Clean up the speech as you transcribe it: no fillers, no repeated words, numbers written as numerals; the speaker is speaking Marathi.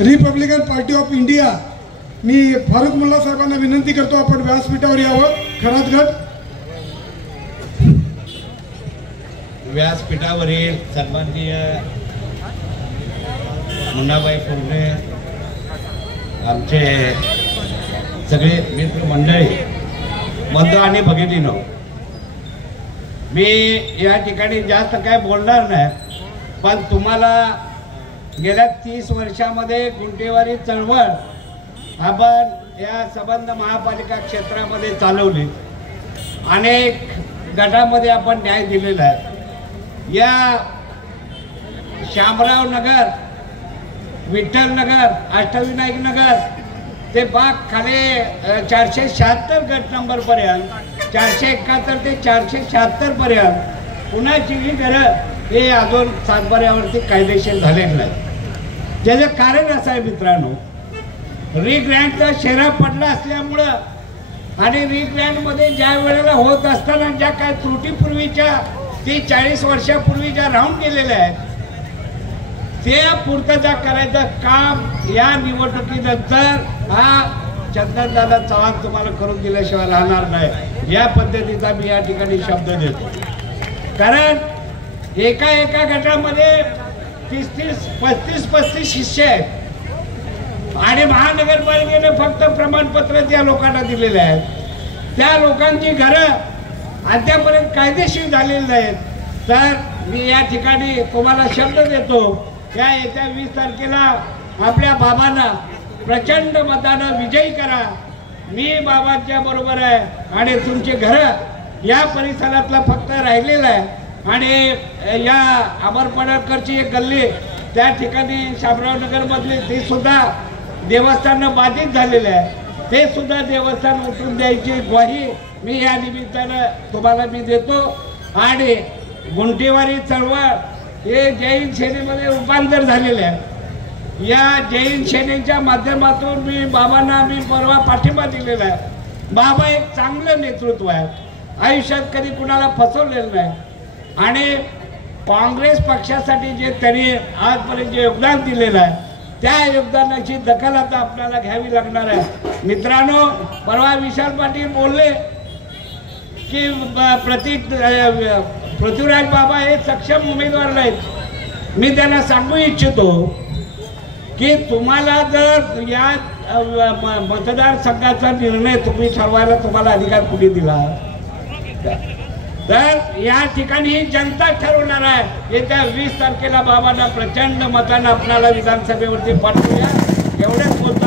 रिपब्लिकन पार्टी ऑफ इंडिया मी फारुक मुल्ला साहेबांना विनंती करतो आपण व्यासपीठावर यावं। खरात गट व्यासपीठावरील सन्माननीय मुन्नाबाई फुले आमचे सगळे मित्र मंडळी बंधू आणि भगिनींनो, मी या ठिकाणी जास्त काय बोलणार नाही, पण तुम्हाला गेल्या 30 वर्षामध्ये गुंठेवारी चळवळ आपण या संबंध महापालिका क्षेत्रामध्ये चालवली। अनेक गटामध्ये आपण न्याय दिलेला आहे। या शामराव नगर, विठ्ठल नगर, अष्टविनायक नगर ते बाग खाली 476 गट नंबर पर्यंत 471 ते 476 पर्यंत कुणाची ही घरं हे अजून सातबाऱ्यावरती कायदेशीर झालेलं नाही। ज्याचं कारण असं आहे मित्रांनो, रिग्रँटचा शेरा पडला असल्यामुळं आणि रिग्रँटमध्ये ज्या वेळेला होत असताना ज्या काय त्रुटीपूर्वीच्या 30-40 वर्षापूर्वी ज्या राहून गेलेल्या आहेत ते पूर्तता करायचं काम या निवडणुकीनंतर हा चंदनदादा चव्हाण तुम्हाला करून दिल्याशिवाय राहणार नाही। या पद्धतीचा मी या ठिकाणी शब्द देतो, कारण एका गटामध्ये 35 शिष्य आहेत आणि महानगरपालिकेने फक्त प्रमाणपत्र त्या लोकांना दिलेले आहेत। त्या लोकांची घरं अद्यापर्यंत कायदेशीर झालेली नाहीत। तर मी या ठिकाणी तुम्हाला शब्द देतो, या येत्या 20 तारखेला आपल्या बाबांना प्रचंड मतानं विजयी करा। मी बाबांच्या बरोबर आहे आणि तुमची घरं या परिसरातला फक्त राहिलेलं आहे। आणि या अमर पडळकरची एक गल्ली त्या ठिकाणी शामराव नगरमधली ती सुद्धा देवस्थानं बाधित झालेलं आहे। ते सुद्धा देवस्थान उठून द्यायची ग्वाही मी या निमित्तानं तुम्हाला मी देतो। आणि गुंठेवारी चळवळ हे जैन सेनेमध्ये रूपांतर झालेले आहे। या जैन सेनेच्या माध्यमातून मी बाबांना मी परवा पाठिंबा दिलेला आहे। बाबा एक चांगलं नेतृत्व आहे, आयुष्यात कधी कुणाला फसवलेलं नाही आणि काँग्रेस पक्षासाठी जे त्यांनी आजपर्यंत जे योगदान दिलेलं आहे त्या योगदानाची दखल आता आपल्याला घ्यावी लागणार आहे। मित्रांनो, परवा विशाल पाटील बोलले की पृथ्वीराज बाबा हे सक्षम उमेदवार नाहीत। मी त्यांना सांगू इच्छितो की तुम्हाला जर या मतदारसंघाचा निर्णय तुम्ही ठरवायला तुम्हाला अधिकार कुठे दिला, तर या ठिकाणी ही जनता ठरवणार आहे। येत्या 20 तारखेला बाबांना प्रचंड मतानं आपल्याला विधानसभेवरती पाठवूया एवढंच बोलतो।